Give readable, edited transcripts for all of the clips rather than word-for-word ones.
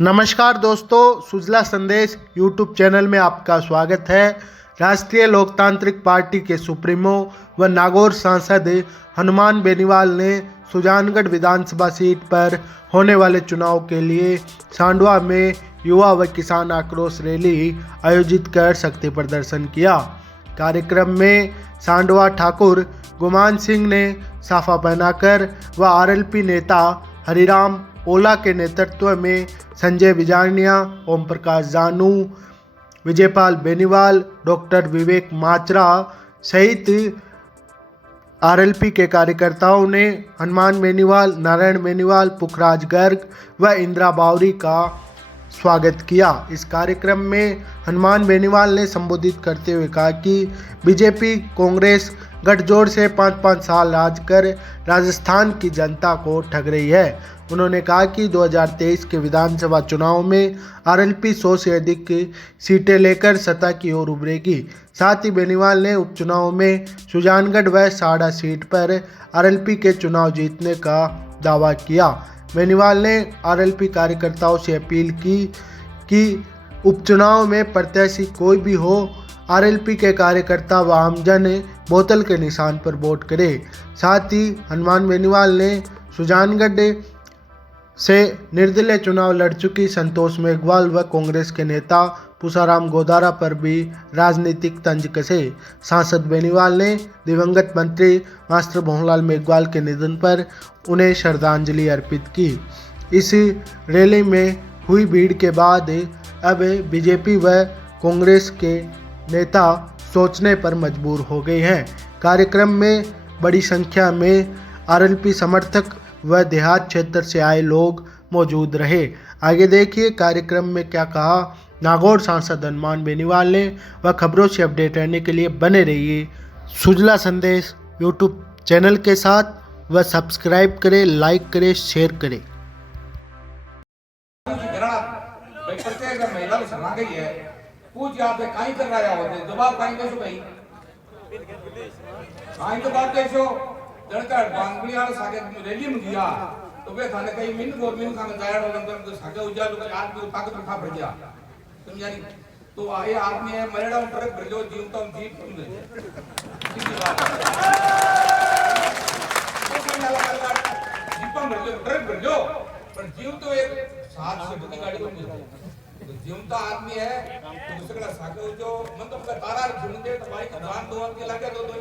नमस्कार दोस्तों, सुजला संदेश यूट्यूब चैनल में आपका स्वागत है। राष्ट्रीय लोकतांत्रिक पार्टी के सुप्रीमो व नागौर सांसद हनुमान बेनीवाल ने सुजानगढ़ विधानसभा सीट पर होने वाले चुनाव के लिए सांडवा में युवा व किसान आक्रोश रैली आयोजित कर शक्ति प्रदर्शन किया। कार्यक्रम में सांडवा ठाकुर गुमान सिंह ने साफा पहनाकर व आरएलपी नेता हरिराम ओला के नेतृत्व में संजय बिजारनिया, ओम प्रकाश जानू, विजयपाल बेनीवाल, डॉक्टर विवेक माचरा सहित आरएलपी के कार्यकर्ताओं ने हनुमान बेनीवाल, नारायण बेनीवाल, पुखराज गर्ग व इंदिरा बावरी का स्वागत किया। इस कार्यक्रम में हनुमान बेनीवाल ने संबोधित करते हुए कहा कि बीजेपी कांग्रेस गठजोड़ से 5-5 साल राज कर राजस्थान की जनता को ठग रही है। उन्होंने कहा कि 2023 के विधानसभा चुनाव में आरएलपी 100 से अधिक सीटें लेकर सत्ता की ओर उभरेगी। साथ ही बेनीवाल ने उपचुनाव में सुजानगढ़ व साड़ा सीट पर आरएलपी के चुनाव जीतने का दावा किया। बेनीवाल ने आरएलपी कार्यकर्ताओं से अपील की कि उपचुनाव में प्रत्याशी कोई भी हो, आरएलपी के कार्यकर्ता व आमजन बोतल के निशान पर वोट करे। साथ ही हनुमान बेनीवाल ने सुजानगढ़ से निर्दलीय चुनाव लड़ चुकी संतोष मेघवाल व कांग्रेस के नेता पूसाराम गोदारा पर भी राजनीतिक तंज कसे। सांसद बेनीवाल ने दिवंगत मंत्री मास्टर भंवरलाल मेघवाल के निधन पर उन्हें श्रद्धांजलि अर्पित की। इस रैली में हुई भीड़ के बाद अब बीजेपी व कांग्रेस के नेता सोचने पर मजबूर हो गए हैं। कार्यक्रम में बड़ी संख्या में आरएलपी समर्थक व देहात क्षेत्र से आए लोग मौजूद रहे। आगे देखिए कार्यक्रम में क्या कहा नागौर सांसद हनुमान बेनीवाल ने। व खबरों से अपडेट रहने के लिए बने रहिए सुजला संदेश यूट्यूब चैनल के साथ व सब्सक्राइब करें, लाइक करें, शेयर करें। पूछ यहाँ पे कहीं कर रहा होते जवाब कहीं कैसे भाई कहीं तो बात कैसे लड़का बांगली वाला सागे रैली में गया तो वे थाने कहीं मिन को मिन खाने जाया होगा तो सागे उजाल को आदमी ताकत रखा पड़ गया समझा नहीं तो ये आदमी है मरेड़ा ऊपर भर जो जीवता हूं जीव तुम दे सीधी बात तो मैं लगा जीवता भर जो ट्रक भर जो पर जीव तो एक साथ से बड़ी गाड़ी को तो जीवता आदमी है तो दूसरे का सागे जो मतलब का तारा झुंडे तो भाई दान दो के लगे तो 2005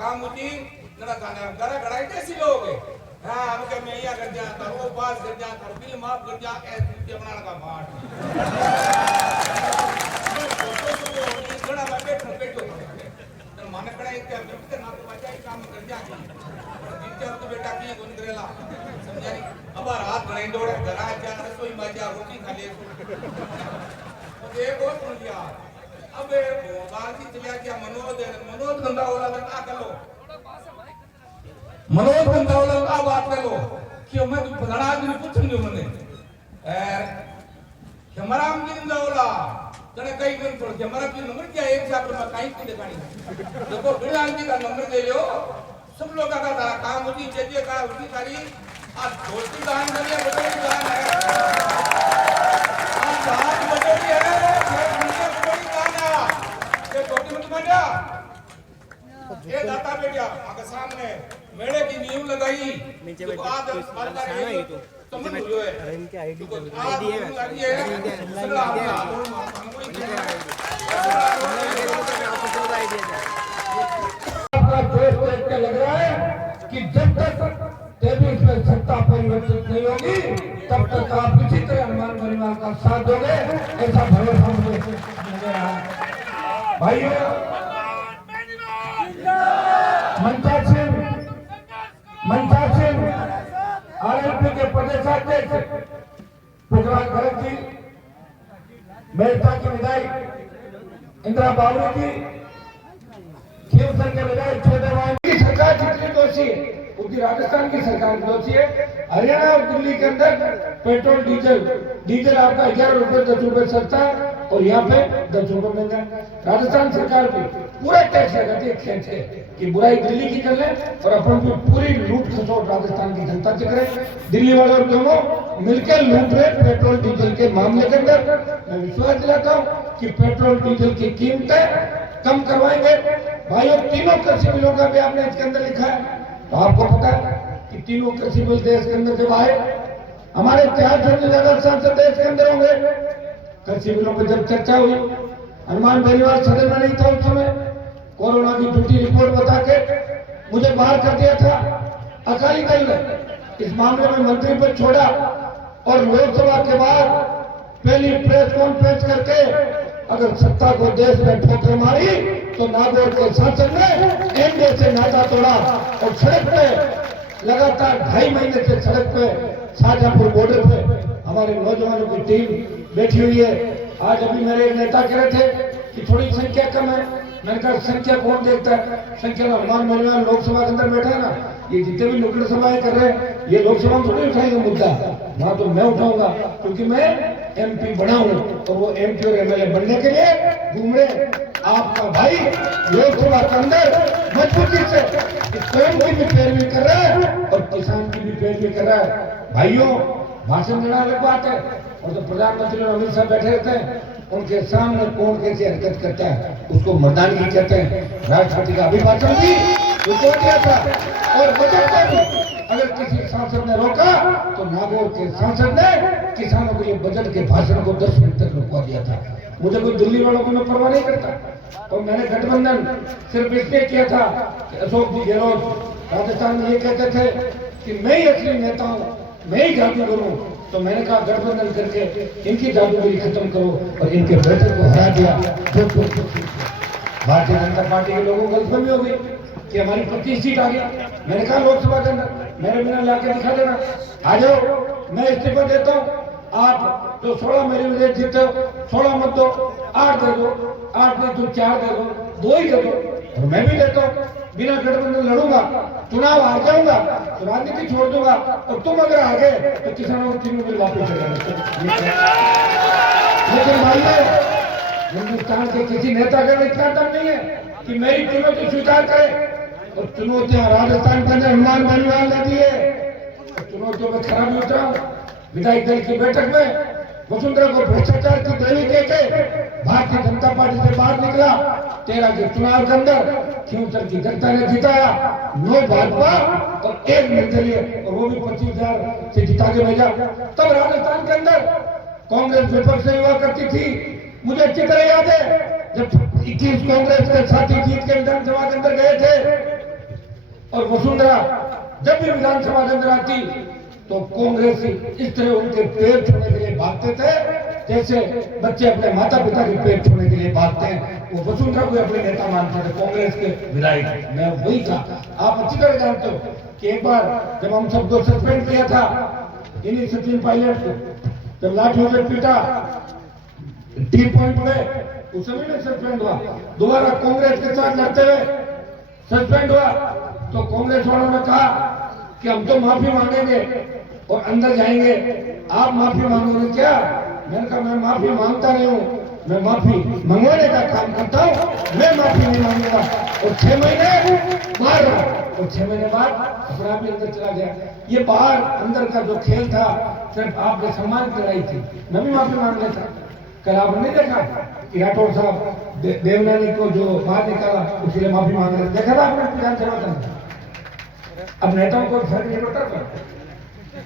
काम होती ना थाने घर गड़ाई कैसी लोग हां हम के मैं या कर जा तो पास कर जा तो बिल माफ कर जा ऐसे बनाने का बात बड़ा बैठो तो माने कड़ा एक व्यक्ति ना तो बच्चा ही काम कर जा जितने तो बेटा की गुण करेला समझा नहीं अब रात गड़ाई दौड़े घर आ जा रसोई में जा रोटी खा ले तो एक और सुन लिया अब बाकी चलिया क्या मनोज गंदा वाला का कर लो मनोज गंदा वाला का बात कर लो कि मैं तो फलाना आदमी पूछूंगी मैंने हमाराम की गंदा वाला तने कई दिन छोड़ के हमारा की नंबर क्या एक साथ में कहीं की दिखानी देखो बिना आदमी का नंबर दे लो सब लोग का तारा काम होती चाहिए का उसी तारी आज दोस्ती दान करिए बटोरी दान है आज दान बटोरी है ये दाता बेटा आगे सामने मेड़े की नींव लगाई तो आज बात है तो समझ लो है इनके आईडी है आपका जोश देख के लग रहा है कि जब तक तेईस में सत्ता परिवर्तित नहीं होगी तब तक आप इसी तरह हनुमान बेनीवाल का साथ दोगे ऐसा भरोसा मुझे नजर आ रहा है। भाइयों मनता सिंह आरएलपी के प्रदेशाध्यक्ष पुखराज गर्ग जी, मेहता की विधायक इंदिरा बावरी जी, शिवसर के विधायक छोटे की सरकार जितनी दोषी है उतनी राजस्थान की सरकार दोषी है। हरियाणा और दिल्ली के अंदर पेट्रोल डीजल आपका 11 रुपए 10 रुपए सस्ता और यहाँ पे 10 रुपए मिल जाए। राजस्थान सरकार भी पूरा टैक्स लगाती है खेत से कि बुराई दिल्ली की कर ले और अपन को पूरी लूट खसोट राजस्थान की जनता से करे। दिल्ली वाले और दोनों मिलकर लूट रहे पेट्रोल डीजल के मामले के अंदर। मैं विश्वास दिलाता हूँ कि पेट्रोल डीजल की कीमतें कम करवाएंगे। भाइयों, तीनों कृषि बिलों का भी आपने इसके अंदर लिखा है, तो आपको पता है कि तीनों कृषि बिल देश के अंदर जब आए, हमारे 400 से ज्यादा सांसद देश के अंदर होंगे। कृषि बिलों पर जब चर्चा हुई, हनुमान बेनीवाल सदन में नहीं था उस समय, कोरोना की झूठी रिपोर्ट बता के मुझे बाहर कर दिया था। अकाली दल ने इस मामले में मंत्री पद छोड़ा और लोकसभा के बाद पहली प्रेस कॉन्फ्रेंस करके अगर सत्ता को देश में ठोकर मारी तो नागौर के सांसद ने एनडीए से नाता तोड़ा और सड़क पे लगातार 2.5 महीने से सड़क पे शाहजहांपुर बॉर्डर पे हमारे नौजवानों की टीम बैठी हुई है। आज अभी मेरे एक नेता कह रहे थे कि थोड़ी संख्या कम है। मैंने कहा संख्या कौन देखता है, संख्या में हनुमान बेनीवाल लोकसभा के अंदर बैठा है ना, ये जितने भी नुक्कड़ सभाएं कर रहे हैं ये लोकसभा में थोड़ी उठाएंगे मुद्दा, वहां तो मैं उठाऊंगा क्योंकि मैं एमपी बना हूं और वो एमपी और एमएलए बनने के लिए घूम रहे। आपका भाई लोकसभा के अंदर मजबूती से कौम की भी पैरवी कर रहा है और किसान की भी पैरवी कर रहा है। भाइयों, भाषण देना अलग बात है और तो प्रधानमंत्री और अमित शाह बैठे रहते हैं, उनके सामने कौन कैसी हरकत करता है उसको मर्दानगी कहते हैं। राष्ट्रपति का अभिभाषण भी रुकवा दिया था और बजट का भी अगर किसी सांसद ने रोका तो नागौर के सांसद ने किसानों के लिए बजट के भाषण को 10 मिनट तक रुकवा दिया था। मुझे कोई दिल्ली वालों को मैं परवाह नहीं करता और मैंने गठबंधन सिर्फ इसलिए किया था कि अशोक जी गहलोत राजस्थान में ये कहते थे कि मैं ही असली नेता हूँ, मैं ही जादूगर हूँ, तो मैंने कहा गठबंधन करके इनकी जादूगरी खत्म करो और इनके बेटे को हरा दिया। भारतीय जनता पार्टी के लोगों को गलतफहमी हो गई कि हमारी 25 सीट आ गई। मैंने कहा लोकसभा के अंदर मेरे बिना लाके दिखा देना, आ जाओ, मैं इस्तीफा देता हूँ। आप जो 16 मेरी वजह जीते हो 16 मत दो, 8 दे दो, 8 नहीं तो 4 दे दो, 2 ही दे दो और मैं भी देता हूँ। बिना गठबंधन लड़ूंगा, चुनाव हार जाऊंगा तो राजनीति छोड़ दूंगा और तुम अगर आ गए तो किसानों को तीनों बिल वापस चलेगा। लेकिन भाइयों, हिंदुस्तान के किसी नेता का इतना दम नहीं है कि मेरी चुनौती स्वीकार करे और चुनौतियां राजस्थान के अंदर हनुमान बेनीवाल ने दी है। चुनौतियों में खराब उतरा हूं। विधायक दल की बैठक में वसुंधरा को भ्रष्टाचार की देवी कह के भारतीय जनता पार्टी से बाहर निकला। 13 के चुनाव के अंदर खींवसर की जनता ने जिताया, 9 भाजपा और 1 निर्दलीय और वो भी 25,000 से जिता के भेजा। तब राजस्थान के अंदर कांग्रेस विपक्ष से हुआ करती थी। मुझे अच्छी तरह याद है जब 21 कांग्रेस के साथी जीत के विधानसभा के अंदर गए थे और वसुंधरा जब भी विधानसभा के अंदर आती तो कांग्रेस इस तरह उनके पैर छूने के लिए भागते थे जैसे बच्चे अपने माता पिता के पैर छूने के लिए भागते हैं। वो वसुंधरा को अपने नेता मानते थे, कांग्रेस के विधायक। मैं वही था। आप अच्छी तरह जानते हो कि एक बार जब हम सबको सस्पेंड किया था इन्हीं सचिन पायलट को, जब लाठियों से पीटा टी पॉइंट में, उस समय में सस्पेंड हुआ। दोबारा कांग्रेस के साथ लड़ते हुए सस्पेंड हुआ तो कांग्रेस वालों ने कहा कि हम तो माफी मांगेंगे और अंदर जाएंगे, आप माफी मांगोगे क्या? मैंने कहा मैं माफी मांगता नहीं हूँ, मैं माफी मंगवाने का काम करता हूँ, मैं माफी नहीं मांगूंगा। और 6 महीने बाहर रहा और 6 महीने बाद अपना भी अंदर चला गया। ये बाहर अंदर का जो खेल था सिर्फ आपने सम्मान कराई थी, मैं भी माफी मांग लेता। कल आपने नहीं देखा कि राठौर साहब देवनानी को जो बाहर निकाला उसके लिए माफी मांग रहे, देखा था आपने विधानसभा के अंदर? अब नेताओं को फर्क नहीं पड़ता था।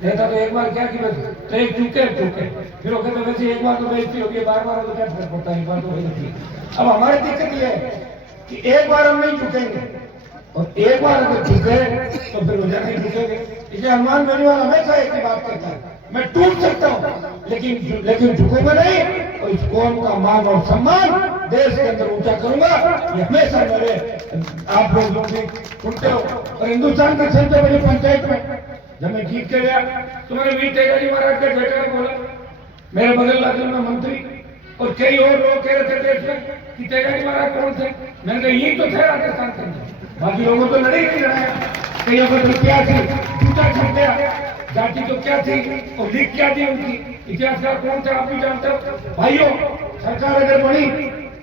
नेता तो एक बार क्या कि बस तो एक चूके फिर वो कहते वैसे एक बार तो बेइज्जती होगी, बार-बार तो क्या फर्क पड़ता है, एक बार तो वही होती है। अब हमारी दिक्कत ये है कि एक बार हम नहीं झुकेंगे और एक बार अगर झुके तो फिर रोजाना ही झुकेंगे। इसलिए हनुमान बेनीवाल हमेशा एक ही बात कहता है, मैं टूट सकता हूँ लेकिन झुकूंगा नहीं और इस कौम का मान और सम्मान देश के अंदर ऊंचा करूंगा। ये हमेशा मेरे आप लोग सुनते हो। और हिंदुस्तान की सबसे बड़ी पंचायत में जब मैं जीत के गया तो मैंने वीर तेजाजी महाराज के बेटे ने बोला, मेरे बगल लागल में मंत्री और कई और लोग कह रहे थे देश में कि तेजाजी महाराज कौन थे? मैंने कहा यही तो थे राजस्थान के अंदर, बाकी लोगों को लड़े नहीं रहा। कई को क्या थी, जूता छप गया, जाति तो क्या थी और लीक क्या थी उनकी, इतिहासकार कौन थे आप भी जानते हो। भाइयों सरकार अगर बनी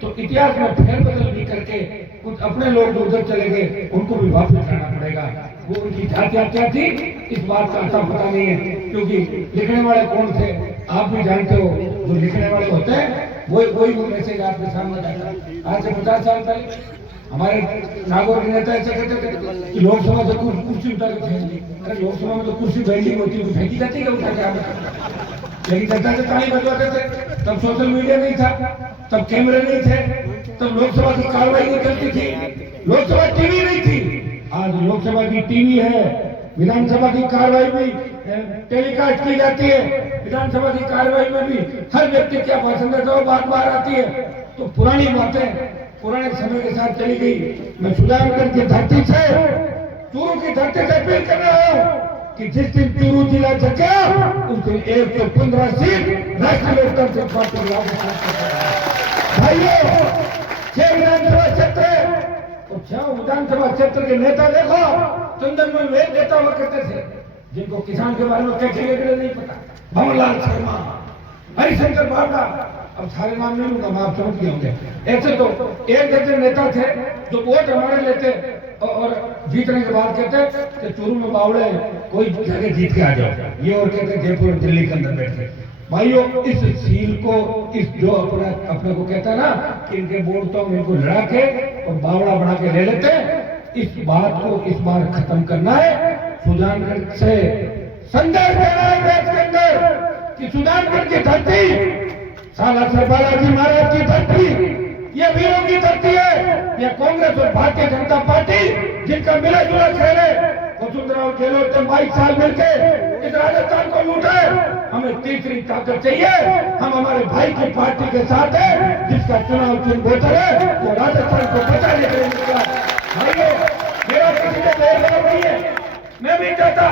तो इतिहास में फेरबदल भी करके कुछ अपने लोग जो उधर चले गए उनको भी वापस लाना पड़ेगा। वो उनकी जातियां क्या थी इस बात का आता पता नहीं है, क्योंकि लिखने वाले कौन थे आप भी जानते हो। जो लिखने वाले होते हैं वही वो मैसेज आपके सामने जाता है। आज से 50 साल पहले हमारे नागौर के नेता ऐसे कहते थे कि लोकसभा से कुर्सी उठा के फेंक दी। अरे लोकसभा में तो कुर्सी बेल्डिंग होती है, फेंकी जाती है उठा के। लेकिन जनता से ताली बजवाते थे। तब सोशल मीडिया नहीं था, तब कैमरे नहीं थे, तब लोकसभा की कार्रवाई नहीं चलती थी, लोकसभा टीवी नहीं थी। आज लोकसभा की टीवी है, विधानसभा की कार्रवाई भी टेलीकास्ट की जाती है, विधानसभा की कार्रवाई में भी हर व्यक्ति क्या पसंद है तो बात बाहर आती है। तो पुरानी बातें पुराने समय के साथ चली गई। मैं सुजानगढ़ की धरती से, चूरू की धरती से अपील कर रहा हूँ कि जिस दिन चूरू जिला जगा उस दिन 115 सीट राष्ट्रीय लोकतांत्रिक पार्टी भाइयों। 6 विधानसभा क्षेत्र और 6 विधानसभा क्षेत्र के नेता देखो चंदन वेद देता हुआ करते थे, जिनको किसान के बारे में कैसे नहीं पता। भवनलाल शर्मा, हरिशंकर बाबा, अब सारे नाम नहीं लूंगा, मैं आप समझ गए होंगे। ऐसे तो एक दर्जन नेता थे जो वोट हमारे लेते और जीतने के बाद कहते कि चूरू में बावड़े कोई जगह जीत के आ जाओ, ये और कहते जयपुर दिल्ली के अंदर बैठे। भाइयों इस सील को, इस जो अपने को कहता है ना कि इनके वोट तो इनको लड़ा के और बावड़ा बना के ले लेते, इस बात को इस बार खत्म करना है। सुजानगढ़ से संदेश देना है देश के अंदर कि सुजानगढ़ की धरती सालासर बालाजी महाराज की धरती, ये वीरों की धरती है। ये कांग्रेस और भारतीय जनता पार्टी जिनका मिला जुला खेल है, वसुंधरा और गहलोत ने 22 साल मिलकर इस राजस्थान को लूटा है। हमें तीसरी ताकत चाहिए। हम हमारे भाई की पार्टी के साथ है जिसका चुनाव चिन्ह वोटर है, वो राजस्थान को बचाने के लिए। भाइयों मेरा किसी को भेदभाव नहीं है, मैं भी चाहता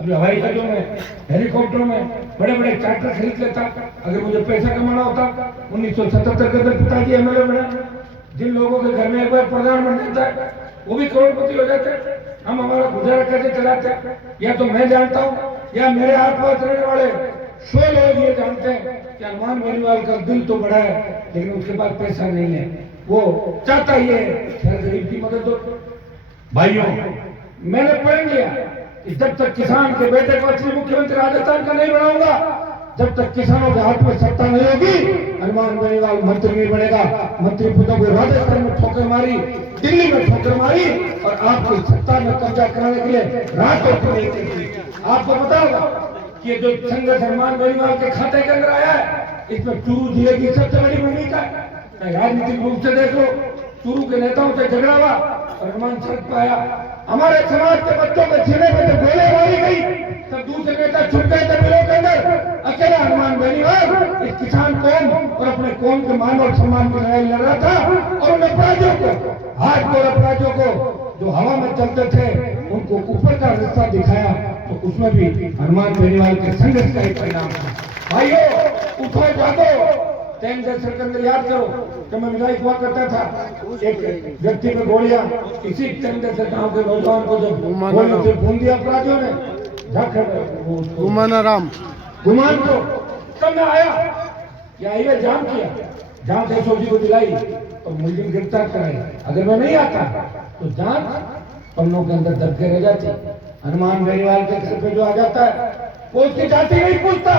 अभी हवाई जहाजों में हेलीकॉप्टरों में बड़े बड़े चार्टर खरीद लेता। अगर मुझे पैसा कमाना होता 1977 के अंदर पिताजी एमएलए बने, जिन लोगों के घर में एक बार प्रधान बन जाता है वो भी करोड़पति हो जाते। हम हमारा गुजारा कैसे चलाते, या तो मैं जानता हूँ या मेरे आसपास रहने वाले 100 लोग ये जानते हैं कि हनुमान बेनीवाल का दिल तो बड़ा है लेकिन उसके पास पैसा नहीं है। वो चाहता ही है गरीब की मदद हो। भाइयों मैंने पढ़ लिया कि जब तक किसान के बेटे को असली मुख्यमंत्री राजस्थान का नहीं बनाऊंगा, जब तक किसानों के हाथ में सत्ता नहीं होगी, हनुमान बेनीवाल मंत्री नहीं बनेगा। मंत्री पदों को राजस्थान में ठोकर मारी, दिल्ली में ठोकर मारी और आपकी सत्ता में कब्जा कराने के लिए रातों को नहीं की। आपको पता होगा कि जो संघर्ष हनुमान बेनीवाल के खाते के अंदर आया है, इसमें चूरू जिले की सबसे बड़ी भूमिका है। राजनीतिक रूप से देख लो, चूरू के नेताओं से झगड़ा हुआ और हनुमान सड़क पाया। हमारे समाज के बच्चों के सीने में जब गोली मारी गई तब दूसरे नेता छुप गए थे बिलों के अंदर। अकेला हनुमान बेनीवाल इस किसान कौम और अपने कौम के मान और सम्मान की लड़ाई लड़ रहा था और उन अपराधियों को, हार्डकोर अपराधियों को जो हवा में चलते थे उनको ऊपर का रास्ता दिखाया। तो उसमें भी हनुमान बेनीवाल के संघर्ष का एक परिणाम था। भाइयों उठो जागो। टैंक जैसे के अंदर याद करो जब मैं विधायक हुआ करता था, एक व्यक्ति में गोलियां इसी टैंक जैसे गाँव के नौजवान को जब गोली से भून दिया अपराधियों ने, गुमान को, तब मैं आया या हाईवे जाम किया, जांच एसओजी को दिलाई तो मुलजिम गिरफ्तार कराई। अगर मैं नहीं आता तो जांच पन्नों के अंदर दब के रह जाती। हनुमान बेनीवाल के घर पे जो आ जाता है वो उसकी जाति नहीं पूछता,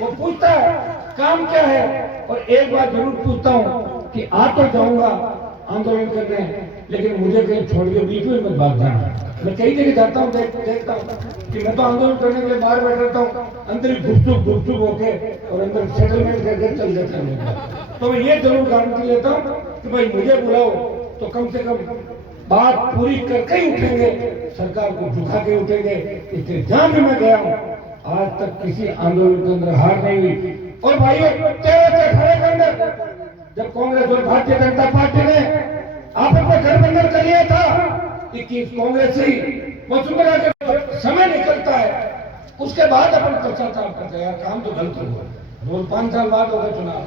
वो पूछता है काम क्या है। और एक बात जरूर पूछता हूँ कि आ तो जाऊंगा आंदोलन करने, लेकिन मुझे कहीं छोड़ के बीच में मत भाग जाना। मैं कई जगह जाता हूँ, देखता हूँ कि मैं तो आंदोलन करने के लिए बाहर बैठ रहता हूँ, अंदर ही गुपचुप होके और अंदर सेटलमेंट करके चल जाता हूँ। तो मैं ये जरूर गारंटी लेता हूँ कि भाई मुझे बुलाओ तो कम से कम बात पूरी करके ही उठेंगे, सरकार को झुका के उठेंगे। इसलिए जहां भी मैं गया हूँ आज तक किसी आंदोलन के अंदर हार नहीं हुई। और भाइयों 13 से 18 के अंदर जब कांग्रेस और भारतीय जनता पार्टी ने आपस में गठबंधन कर लिया था, 21 कांग्रेसी वसुंधरा के समय निकलता है, उसके बाद अपन पश्चाताप करते हैं काम तो गलत हुआ। रोज 5 साल बाद होगा चुनाव,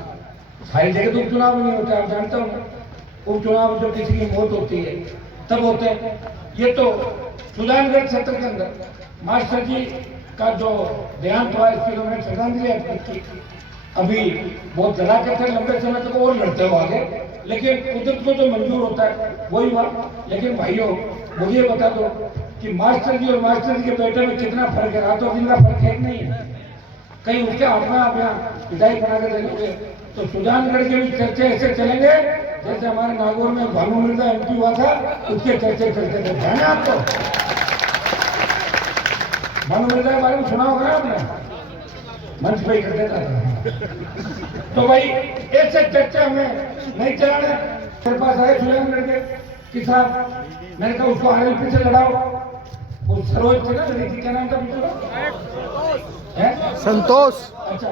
सारी जगह तो चुनाव नहीं होता, आप जानते हो। उपचुनाव जो किसी की मौत होती है तब होते हैं। ये तो सुजानगढ़ क्षेत्र के अंदर मास्टर जी का जो देहांत हुआ इसकी तो मैंने श्रद्धांजलि अर्पित की। अभी बहुत लड़ा के थे लंबे समय तक और लड़ते हो आगे, लेकिन कुदरत को जो मंजूर होता है वही हुआ। लेकिन भाइयों मुझे बता दो कि मास्टर जी और मास्टर जी के बेटे में कितना फर्क है? रातों दिन का फर्क है कि नहीं है? कहीं उसके हाथ में आप यहाँ विधायक बना के देंगे तो सुजानगढ़ के भी चर्चे ऐसे चलेंगे जैसे हमारे नागौर में भानु मृदा एमपी हुआ था, उसके चर्चे चलते थे। ध्यान है आपको? भानु मृदा के बारे में सुना होगा आपने, मंच पे ही कर देता था। तो भाई ऐसे चर्चा हमें नहीं चलाना। मेरे पास आए सुजानगढ़ के कि साहब, मैंने कहा उसको आरएलपी से लड़ाओ। वो सरोज थे ना, लड़की क्या नाम था संतोष। अच्छा,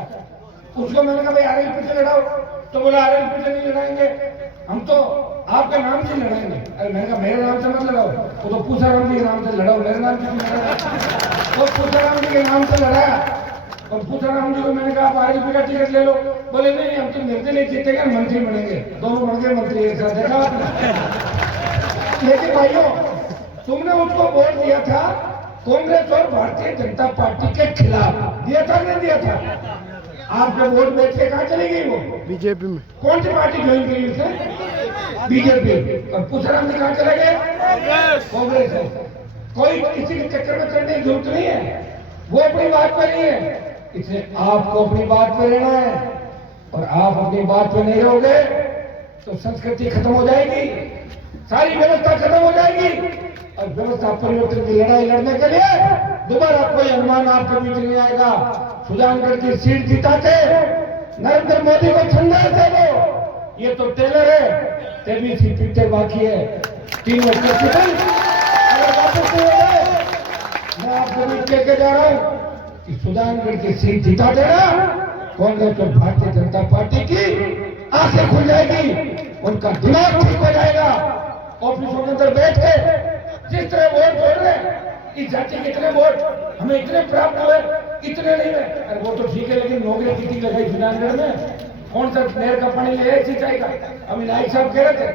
उसको मैंने कहा भाई आरएलपी से लड़ाओ, तो बोला आरएलपी से नहीं लड़ाएंगे, हम तो आपका नाम से लड़ाएंगे। अरे मैंने कहा मेरे नाम से मत लड़ाओ, वो तो पूछाराम जी के नाम से लड़ाओ, मेरे नाम से नहीं लड़ाओ। वो पूछाराम जी के नाम से लड़ाया और पूछाराम जी को मैंने कहा आप आरएलपी का टिकट ले लो। बोले नहीं हम तो निर्दलीय जीतेंगे, मंत्री बनेंगे। दोनों बन गए मंत्री एक साथ, देखा आपने। लेकिन भाइयों तुमने उसको वोट दिया था कांग्रेस और भारतीय जनता पार्टी के खिलाफ, दिया था नहीं दिया था? आपके वोट बेच के कहाँ चली गई वो? बीजेपी में। कौन सी पार्टी ज्वाइन करी उसने? बीजेपी। और पूछाराम जी कहाँ चले गए? कांग्रेस है। कोई किसी के चक्कर में चढ़ने की जरूरत नहीं है, वो अपनी बात पर नहीं है। इसलिए आपको अपनी बात पर रहना है, और आप अपनी बात पर नहीं रहोगे तो संस्कृति खत्म हो जाएगी, सारी व्यवस्था खत्म हो जाएगी। और व्यवस्था परिवर्तन की लड़ाई लड़ने के लिए दोबारा कोई अनुमान आपके बीच नहीं आएगा। सुजानगढ़ की सीट जीता के नरेंद्र मोदी को संदेश दे दो, ये तो टेलर है, 23 की पिक्चर बाकी है, 3 वर्ष का सीजन अगर वापस नहीं हो गए, मैं आपको भी कह के जा रहा हूँ कि सुजानगढ़ की सीट जिता देना, कांग्रेस और भारतीय जनता पार्टी की आंखें खुल जाएगी, उनका दिमाग ठीक हो जाएगा। ऑफिसों के अंदर बैठ के जिस तरह वोट जोड़ रहे, इस जाति के इतने वोट हमें इतने प्राप्त हुए, इतने नहीं हुए। अरे वो तो ठीक है, लेकिन नौकरी कितनी लगाई सुजानगढ़ में? कौन सा नहर का पानी ले आए सिंचाई का? अभी नाइक साहब कह रहे थे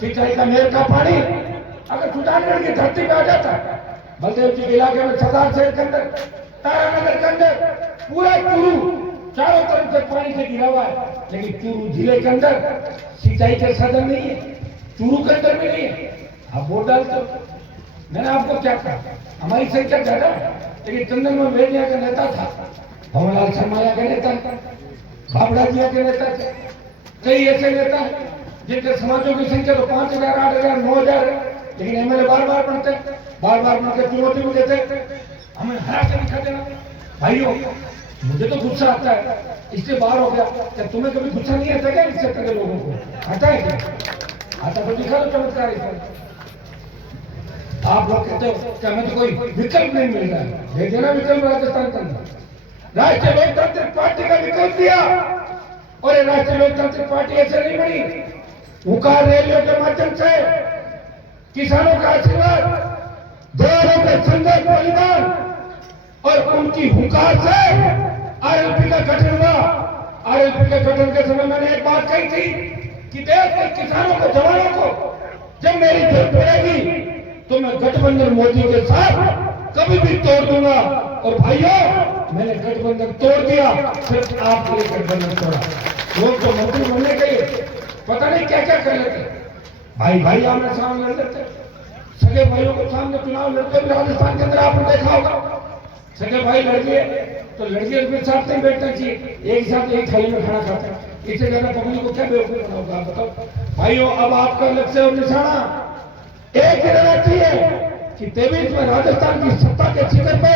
सिंचाई का नहर का पानी अगर सुजानगढ़ की धरती पे आ जाता, बलदेव जी के इलाके में सरदार शहर के अंदर, तारानगर के अंदर पूरा चूरू चारों तरफ से पानी से घिरा हुआ है, लेकिन चूरू जिले के अंदर सिंचाई के साधन नहीं है, चूरू के अंदर भी नहीं है। आप वोट डालते हो। मैंने आपको क्या कहा, हमारी संख्या ज्यादा है, लेकिन चंदन में बेनिया का नेता था, भवनलाल शर्माया के नेता, बाबड़ा जिया के नेता थे, कई ऐसे नेता हैं जिनके समाजों की संख्या तो 5,000, 8,000, 9,000 है, लेकिन एमएलए बार बार बनते, बार बार बनकर चुनौती भी देते, हमें हरा के दिखा देना। भाइयों मुझे तो गुस्सा आता है, इससे बाहर हो गया। क्या तुम्हें कभी गुस्सा नहीं आता क्या इस क्षेत्र के लोगों को? आता है क्या? आता तो दिखा दो चमत्कार इसमें। आप लोग कहते हो कि हमें तो कोई विकल्प नहीं मिल रहा है, दे देना विकल्प राजस्थान के अंदर। राष्ट्रीय लोकतांत्रिक पार्टी का विकल्प दिया, और ये राष्ट्रीय लोकतांत्रिक पार्टी ऐसे नहीं बनी, हुकार रैलियों के माध्यम से किसानों का आशीर्वाद, दयालों के संघर्ष बलिदान और उनकी हुकार से आरएलपी का गठन हुआ। आरएलपी के गठन के समय मैंने एक बात कही थी कि देश के किसानों को, जवानों को जब मेरी जरूरत पड़ेगी तो मैं गठबंधन मोदी के साथ कभी भी तोड़ दूंगा। और भाइयों मैंने गठबंधन तोड़ दिया, सिर्फ आपके लिए गठबंधन तोड़ा। लोग तो मंत्री बनने के लिए पता नहीं क्या क्या कर लेते, भाई भाई आमने सामने लड़ लेते, सगे भाइयों को सामने चुनाव लड़ते भी राजस्थान के अंदर आपने देखा होगा। सगे भाई लड़के तो लड़के उसमें साथ नहीं बैठना चाहिए, एक साथ एक थाली में खाना खाते हैं, इससे ज्यादा पब्लिक को क्या बेवकूफ बनाओगे आप बताओ। भाइयों अब आपका लक्ष्य और निशाना एक ही रहना चाहिए कि 23 में राजस्थान की सत्ता के शिखर पे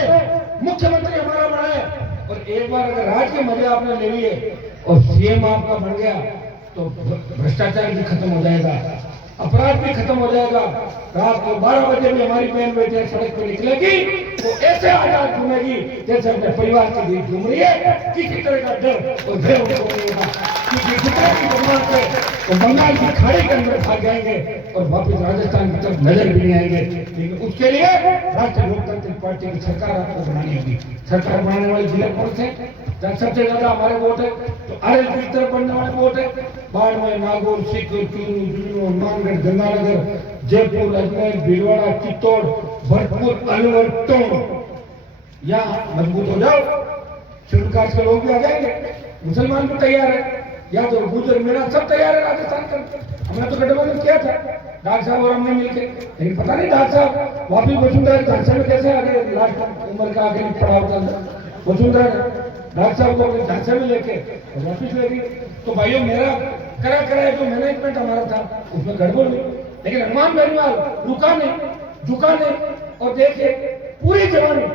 मुख्यमंत्री हमारा बनाए, और एक बार अगर राज के मजे आपने ले लिए और सीएम आपका बन गया तो भ्रष्टाचार भी खत्म हो जाएगा, अपराध भी खत्म हो जाएगा। रात को 12 बजे भी हमारी बहन बेटियां सड़क पर निकलेगी तो ऐसे आजाद घूमेगी जैसे अपने परिवार के बीच घूम रही है, किसी तरह का डर और भय उनको नहीं होगा, क्योंकि जितने की बदमाश है वो बंगाल की खाड़ी के अंदर भाग जाएंगे और वापस राजस्थान की तरफ नजर भी नहीं आएंगे। लेकिन उसके लिए राष्ट्रीय लोकतांत्रिक पार्टी की सरकार आपको बनानी होगी। सरकार बनाने वाले जिले कौन से? जहाँ सबसे ज्यादा हमारे वोट है तो आरएलपी की तरफ बनने वाले वोट है, बाड़मेर, नागौर, सीकर, चूरू, जुन्नू, हनुमानगढ़, गंगानगर, जयपुर, अजमेर, भीलवाड़ा, चित्तौड़, भरतपुर, अलवर, टोंक। यहाँ मजबूत हो जाओ, शेड्यूल कास्ट के लोग भी आ जाएंगे, मुसलमान भी तैयार है, या तो गुजर मेरा सब तैयार है राजस्थान का। हमने तो गठबंधन किया था डॉक्टर साहब और हमने मिलकर, लेकिन पता नहीं डॉक्टर साहब वापिस वसुंधरा झांसा में कैसे आगे लास्ट उम्र का आगे पड़ाव का वसुंधरा डॉक्टर साहब को झांसा में लेके वापिस ले गई। तो भाइयों मेरा करा जो मैनेजमेंट हमारा था उसमें गड़बड़ हुई, लेकिन हनुमान बेनीवाल रुका नहीं, झुका नहीं। और देखिए पूरी जवानी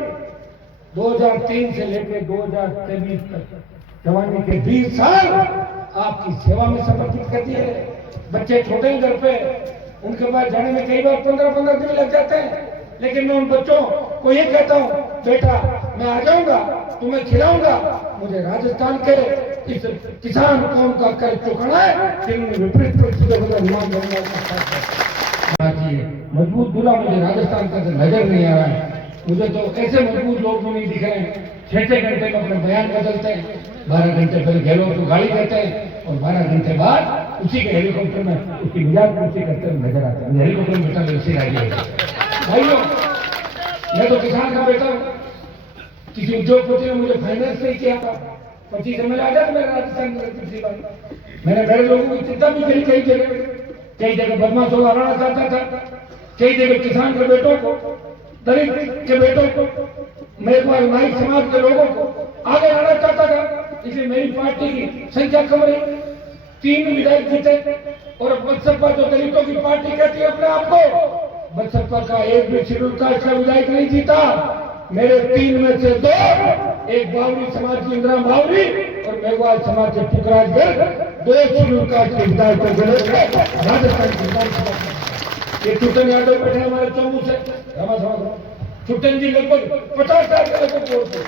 2003 से लेकर 2023 तक जवानी के 20 साल आपकी सेवा में समर्पित कर दिए। बच्चे छोटे ही घर पे, उनके पास जाने में कई बार 15-15 दिन लग जाते हैं, लेकिन मैं उन बच्चों को ये कहता हूँ, बेटा मैं आ जाऊंगा, तुम्हें खिलाऊंगा, मुझे राजस्थान के इस किसान कौम का कर चुकाना है, फिर विपरीत परिस्थितियों को अनुमान मजबूत दूल्हा मुझे राजस्थान का नजर नहीं आ रहा है। मुझे तो ऐसे मजबूत लोग भी नहीं दिख रहे हैं, 6-6 घंटे में अपने बयान बदलते हैं, 12 घंटे पहले गहलोत को गाली देते हैं और 12 घंटे बाद उसी के हेलीकॉप्टर में उसकी मिजाज पूछी करते हुए नजर आते हैं। हेलीकॉप्टर में बेटा उसी राजी है। भाइयों मैं तो किसान का बेटा हूँ, किसी उद्योगपति ने मुझे फाइनेंस नहीं किया था, 25 एमएलए आ जाता मेरे राजस्थान में। मैंने बड़े लोगों की चिंता भी करी, कई जगह बदमाशों का हराना चाहता था, कई जगह किसान के बेटों को, दलित के बेटों को, मेघवाल नाइक समाज के लोगों को आगे लाना चाहता था। इसलिए मेरी पार्टी की संख्या कम रही, 3 विधायक जीते। और बसपा जो दलितों की पार्टी कहती है अपने आप को, बसपा का एक भी शेड्यूल कास्ट का विधायक नहीं जीता। मेरे 3 में से 2, एक बावरी समाज की इंदिरा बावरी और मेघवाल समाज के पुखराज गर्ग, 2 शेड्यूल कास्ट के विधायक राजस्थान की। ये चुटन यादव बैठे हमारे चौमू से, चुटन जी लगभग 50 साल का लगभग वोट थे।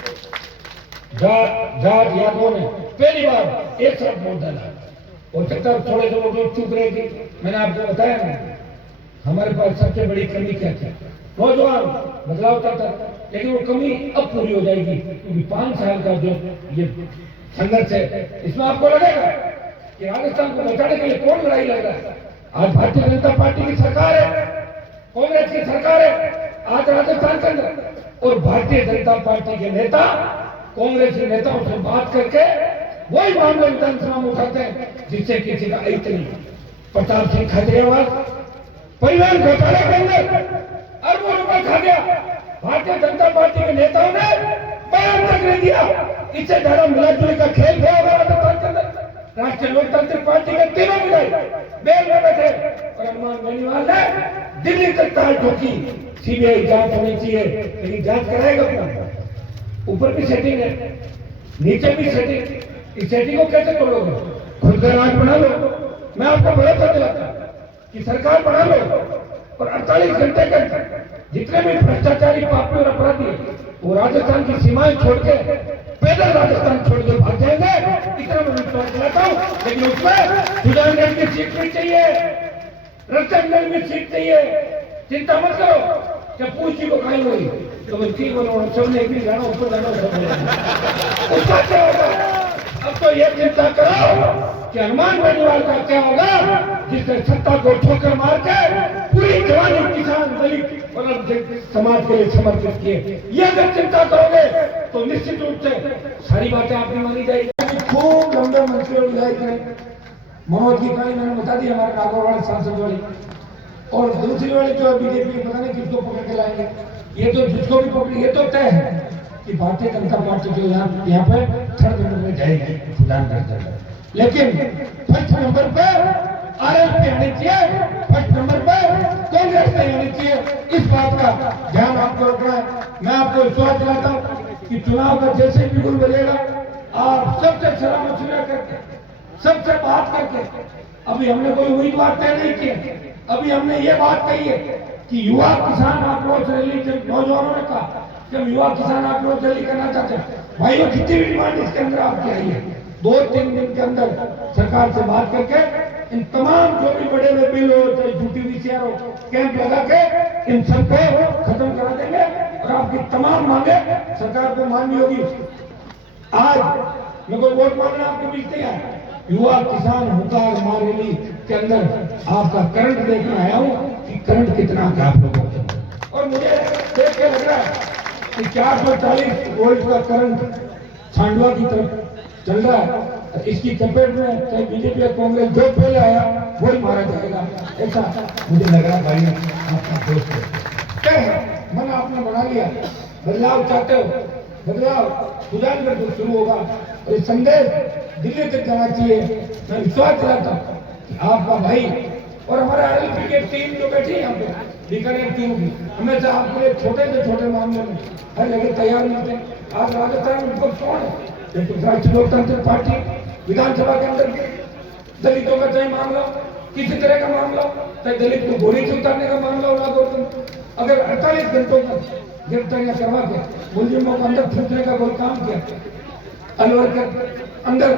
जाट यादवों ने पहली बार एक साथ वोट डाला। हो सकता है थोड़े से लोग चुप रहे थे। मैंने आपको बताया ना, हमारे पास सबसे बड़ी कमी क्या थी? नौजवान बदलाव चाहता था, लेकिन वो कमी अब पूरी हो जाएगी, क्योंकि 5 साल का जो ये संघर्ष है, इसमें आपको लगेगा कि राजस्थान को बचाने के लिए कौन लड़ाई लड़ रहा है। आज भारतीय जनता पार्टी की सरकार है, कांग्रेस की सरकार है आज राजस्थान के अंदर, और भारतीय जनता पार्टी के नेता कांग्रेस के नेताओं से बात करके वही मामले विधानसभा में उठाते हैं जिससे किसी का हित नहीं। प्रताप सिंह खजरियावाल परिवहन घोटाले के अंदर अरबों रुपए खा गया, भारतीय जनता पार्टी के नेताओं ने बयान तक नहीं दिया। इससे ज्यादा मिलाजुली का खेल हुआ राजस्थान के अंदर। राष्ट्रीय लोकतांत्रिक पार्टी के 3 विधायक बेल में बैठे और हनुमान बेनीवाल ने दिल्ली तक ताल ठोकी। सीबीआई जांच होनी चाहिए, लेकिन जांच कराएगा कौन? ऊपर भी सेटिंग है, नीचे भी सेटिंग। इस सेटिंग को कैसे तोड़ोगे? खुद का राज बना लो। मैं आपको भरोसा दिलाता कि सरकार बना लो और 48 घंटे के जितने भी भ्रष्टाचारी, पापी और अपराधी वो राजस्थान की सीमाएं छोड़ के पैदल राजस्थान छोड़ के भाग जाएंगे, इतना मैं विश्वास दिलाता हूँ। लेकिन उसमें सुजानगढ़ की सीट भी चाहिए, रतनगढ़ में सीट चाहिए। चिंता मत करो, जब पूछी को खाई हुई तो मैं ठीक बोलो, सबने एक भी जाना ऊपर जाना उसका क्या होगा? अब तो ये चिंता करो कि हनुमान बेनीवाल का क्या होगा, जिसने सत्ता को ठोकर मार के पूरी जवानी किसान, दलित और समाज के लिए समर्पित किए। ये अगर चिंता करोगे तो निश्चित रूप से सारी बातें आपकी मानी जाएगी। खूब लंबे मंत्री और विधायक हैं। मनोज की कहानी मैंने बता दी, हमारे नागौर वाले सांसद वाली, और दूसरी वाली जो बीजेपी पता नहीं किसको पकड़ के लाएंगे। ये तो जिसको भी पकड़, ये तो तय है कि भारतीय जनता पार्टी जो यहाँ पे 3rd नंबर में जाएगी सुजानगढ़। लेकिन 1st नंबर पे आरएलपी आनी चाहिए, 1st नंबर पे कांग्रेस नहीं आनी चाहिए। इस बात का ध्यान आपको रखना है। मैं आपको विश्वास दिलाता हूँ कि चुनाव का जैसे भी बिगुल बजेगा, आप सबसे सलाह मशविरा करके, सबसे बात करके, अभी हमने कोई वही बात तय नहीं की। अभी हमने ये बात कही है कि युवा किसान आक्रोश रैली, जब नौजवानों ने कहा जब युवा किसान आक्रोश रैली करना चाहते हैं, भाई वो जितनी भी डिमांड इसके अंदर आपकी आई है, 2-3 दिन के अंदर सरकार से बात करके इन तमाम जो भी बड़े हुए बिल हो, चाहे झूठी VCR हो, कैंप लगा के इन सबको खत्म करा देंगे और आपकी तमाम मांगे सरकार को माननी होगी। आज मैं कोई वोट मांगना आपके बीच नहीं आया, युवा किसान हुंकार मार रैली के अंदर आपका करंट देखने आया हूँ कि करंट कितना है आप लोगों को। और मुझे देख के लग रहा है कि 440 वोल्ट का करंट छांडवा की तरफ चल रहा है। इसकी चपेट में चाहे बीजेपी या कांग्रेस जो पहले आया वही मारा जाएगा, ऐसा मुझे लग रहा। भाई आपका दोस्त है, क्या है मन आपने बना लिया, बदलाव चाहते हो, बदलाव सुधार कर जो शुरू होगा और ये संदेश दिल्ली तक जाना चाहिए। मैं विश्वास दिलाता हूँ कि आपका भाई और हमारा RLP की टीम जो बैठी है यहाँ पे, बीकानेर टीम की, हमेशा आपके लिए छोटे से छोटे मामले में हर जगह तैयार मिलते हैं। आज राजस्थान में बहुत कौन है, लेकिन राष्ट्रीय लोकतांत्रिक पार्टी विधानसभा के अंदर दलितों का चाहे मामला, किसी तरह का मामला, चाहे दलित को गोली से उतारने का मामला हो, अगर 48 घंटों का गिरफ्तारियां करवा के मुलजिमों को अंदर फूकने का कोई काम किया, अलवर के अंदर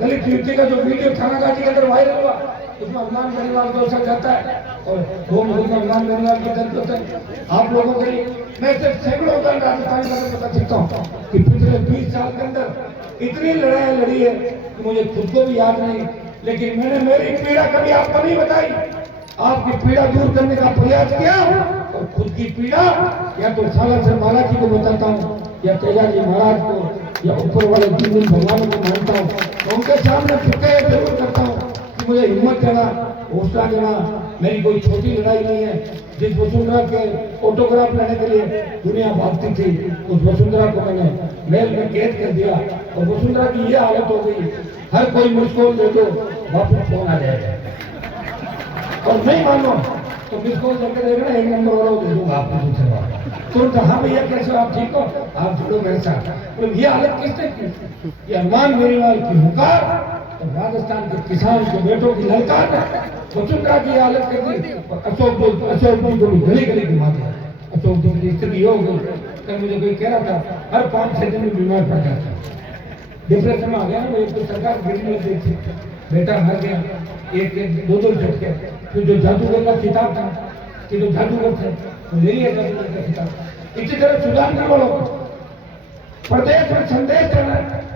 दलित युवती का जो वीडियो थानागाजी के अंदर वायरल हुआ, उसमें हनुमान बेनीवाल दोषा जाता है और दो मुल्क में हनुमान बेनीवाल की दर्द होता है। आप लोगों के लिए मैं सिर्फ सैकड़ों उदाहरण राजस्थान का बता सकता हूँ कि पिछले 20 साल के अंदर इतनी लड़ाइयाँ लड़ी है कि मुझे खुद को भी याद नहीं, लेकिन मैंने मेरी पीड़ा कभी आपको नहीं बताई। आपकी पीड़ा दूर करने का प्रयास किया और खुद की पीड़ा या तो सालासर महाराज जी को बताता हूँ या तेजाजी महाराज को या ऊपर वाले दिन भगवान को मानता हूँ, तो उनके सामने झुके जरूर करता हूँ कि मुझे हिम्मत देना, हौसला देना। मेरी कोई छोटी लड़ाई नहीं है। जिस वसुंधरा के ऑटोग्राफ लेने के लिए दुनिया भागती थी, उस वसुंधरा को मैंने मेल में कैद कर दिया और वसुंधरा की ये हालत हो गई, हर कोई मुझको दे दो वापस फोन आ जाएगा, और नहीं मानो तो किसको जाकर देखना, एक नंबर वाला दे दूंगा आपको दूसरा। तुरंत हाँ भैया कैसे आप ठीक हो, आप जुड़ो मेरे साथ। तो ये हालत किसने की? ये हनुमान बेनीवाल की हुकार और राजस्थान के किसान के बेटों की ललकार है। वसुंधरा की हालत कर दी और अशोक जी को भी गली गली घुमा दिया। अशोक जी की स्थिति हो गई, कल मुझे कोई कह रहा था हर 5-6 दिन में बीमार पड़ जाता, डिप्रेशन में आ गया ना। एक तो सरकार गिरने देखी, बेटा हार गया, एक 2-2 झटके, फिर जो जादूगर का खिताब था, कि जो जादूगर थे वो ले लिया जादूगर का खिताब। इसी तरह सुजानगढ़ वालों को प्रदेश में संदेश देना है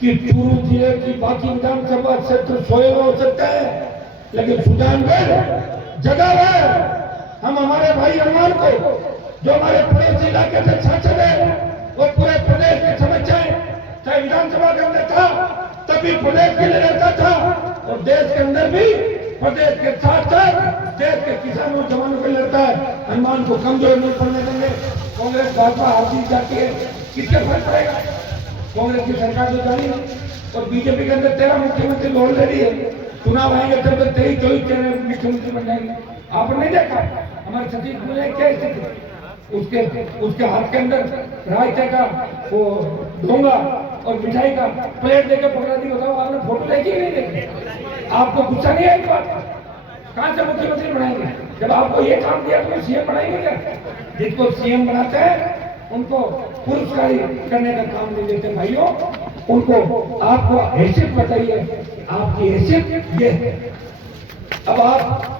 कि चूरू जिले की बाकी विधानसभा क्षेत्र सोए हो सकते हैं, लेकिन सुजानगढ़ जगह है। हम हमारे भाई हनुमान को, जो हमारे पड़ोसी इलाके से सांसद है, वो पूरे प्रदेश की समस्याएं चाहे विधानसभा के अंदर था तभी प्रदेश के लिए रहता था, और देश के अंदर भी प्रदेश के साथ साथ देश के किसानों जवानों को लड़ता है। हनुमान को कमजोर नहीं पड़ने देंगे। कांग्रेस भाजपा हार जीत जाती है, किसके फर्क पड़ेगा? कांग्रेस की सरकार तो जानी है, और बीजेपी के अंदर 13 मुख्यमंत्री ऑलरेडी है। चुनाव आएंगे तब तक 23-24 मुख्यमंत्री बन जाएंगे। आपने नहीं देखा हमारे सतीश पूजा क्या स्थिति, उसके हाथ के अंदर रायते का वो ढोंगा और मिठाई का प्लेट देकर पकड़ा दी। बताओ आपने फोटो देखी नहीं देखी? आपको गुस्सा नहीं आई बात? कहां से मुख्यमंत्री बनाएंगे? जब आपको ये काम दिया तो सीएम बनाएंगे क्या? जिसको सीएम बनाते हैं उनको पुरस्कारी करने का काम नहीं देते भाइयों। उनको आपको हैसियत बताइए, आपकी हैसियत ये है। अब आप